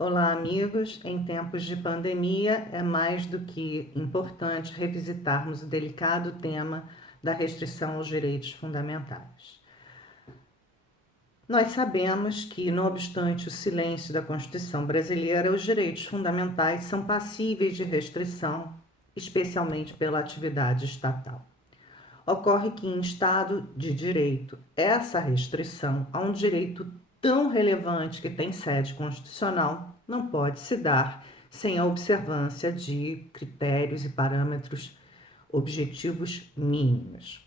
Olá, amigos. Em tempos de pandemia, é mais do que importante revisitarmos o delicado tema da restrição aos direitos fundamentais. Nós sabemos que, não obstante o silêncio da Constituição brasileira, os direitos fundamentais são passíveis de restrição, especialmente pela atividade estatal. Ocorre que, em Estado de Direito, essa restrição a um direito tão relevante que tem sede constitucional não pode se dar sem a observância de critérios e parâmetros objetivos mínimos.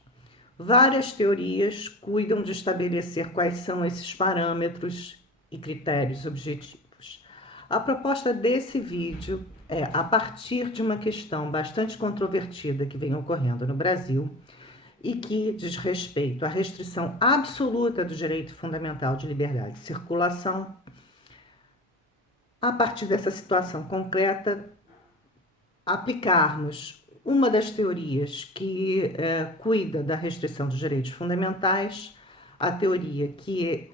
Várias teorias cuidam de estabelecer quais são esses parâmetros e critérios objetivos. A proposta desse vídeo é, a partir de uma questão bastante controvertida que vem ocorrendo no Brasil, e que diz respeito à restrição absoluta do direito fundamental de liberdade de circulação, a partir dessa situação concreta, aplicarmos uma das teorias que cuida da restrição dos direitos fundamentais, a teoria que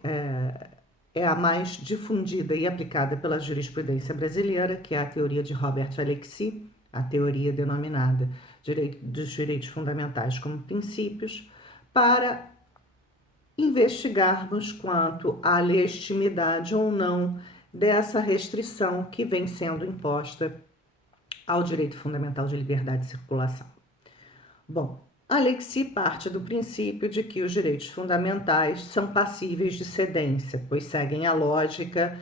é a mais difundida e aplicada pela jurisprudência brasileira, que é a teoria de Robert Alexis, a teoria denominada dos direitos fundamentais como princípios, para investigarmos quanto à legitimidade ou não dessa restrição que vem sendo imposta ao direito fundamental de liberdade de circulação. Bom, Alexis parte do princípio de que os direitos fundamentais são passíveis de cedência, pois seguem a lógica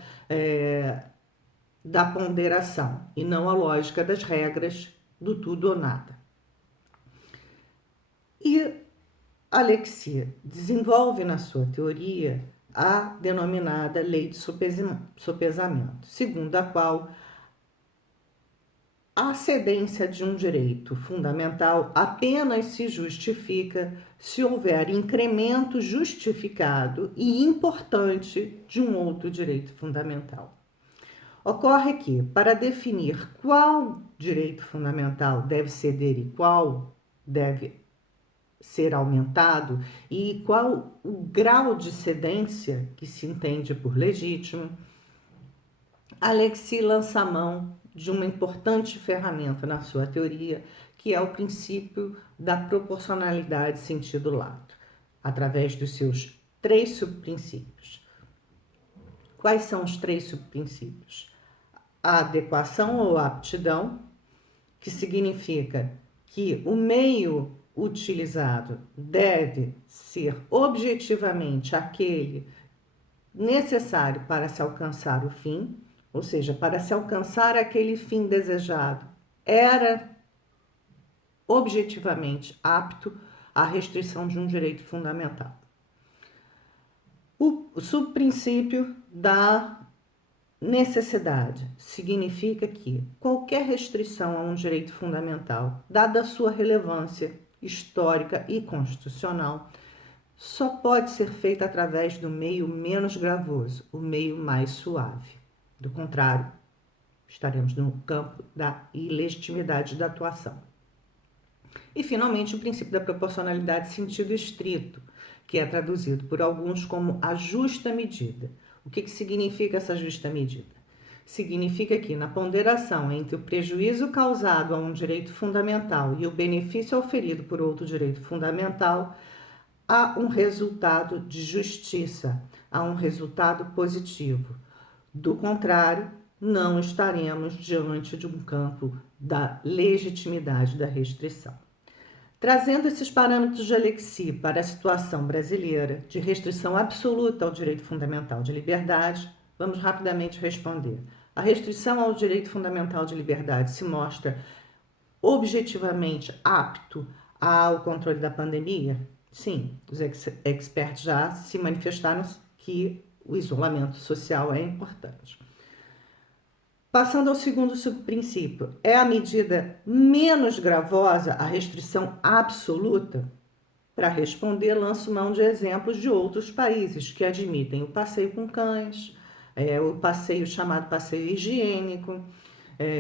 da ponderação e não a lógica das regras do tudo ou nada. E Alexis desenvolve na sua teoria a denominada lei de sopesamento, segundo a qual a cedência de um direito fundamental apenas se justifica se houver incremento justificado e importante de um outro direito fundamental. Ocorre que, para definir qual direito fundamental deve ceder e qual deve ser aumentado e qual o grau de cedência que se entende por legítimo, Alexis lança a mão de uma importante ferramenta na sua teoria, que é o princípio da proporcionalidade sentido lato, através dos seus 3 subprincípios. Quais são os 3 subprincípios? A adequação ou aptidão, que significa que o meio utilizado deve ser objetivamente aquele necessário para se alcançar o fim, ou seja, para se alcançar aquele fim desejado, era objetivamente apto à restrição de um direito fundamental. O subprincípio da necessidade significa que qualquer restrição a um direito fundamental, dada a sua relevância histórica e constitucional, só pode ser feita através do meio menos gravoso, o meio mais suave. Do contrário, estaremos no campo da ilegitimidade da atuação. E, finalmente, o princípio da proporcionalidade sentido estrito, que é traduzido por alguns como a justa medida. O que significa essa justa medida? Significa que, na ponderação entre o prejuízo causado a um direito fundamental e o benefício oferido por outro direito fundamental, há um resultado de justiça, há um resultado positivo. Do contrário, não estaremos diante de um campo da legitimidade da restrição. Trazendo esses parâmetros de Alexis para a situação brasileira de restrição absoluta ao direito fundamental de liberdade, vamos rapidamente responder. A restrição ao direito fundamental de liberdade se mostra objetivamente apto ao controle da pandemia? Sim, os experts já se manifestaram que o isolamento social é importante. Passando ao segundo subprincípio, é a medida menos gravosa a restrição absoluta? Para responder, lanço mão de exemplos de outros países que admitem o passeio com cães, o passeio chamado passeio higiênico,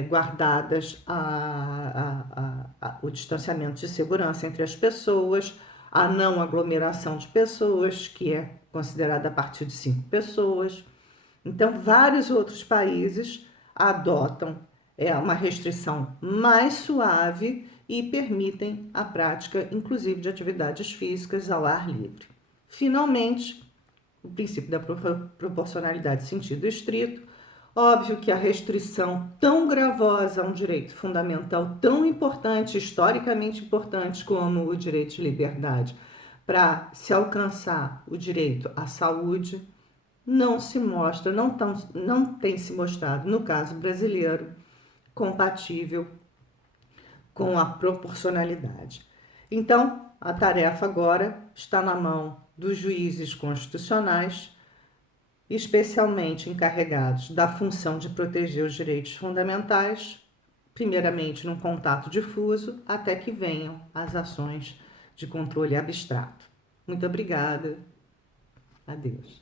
guardadas o distanciamento de segurança entre as pessoas, a não aglomeração de pessoas, que é considerada a partir de 5 pessoas, Então, vários outros países adotam uma restrição mais suave e permitem a prática, inclusive, de atividades físicas ao ar livre. Finalmente, o princípio da proporcionalidade em sentido estrito. Óbvio que a restrição tão gravosa a um direito fundamental tão importante, historicamente importante, como o direito de liberdade, para se alcançar o direito à saúde, não se mostra, não tem se mostrado, no caso brasileiro, compatível com a proporcionalidade. Então, a tarefa agora está na mão dos juízes constitucionais, especialmente encarregados da função de proteger os direitos fundamentais, primeiramente num contato difuso, até que venham as ações de controle abstrato. Muito obrigada. Adeus.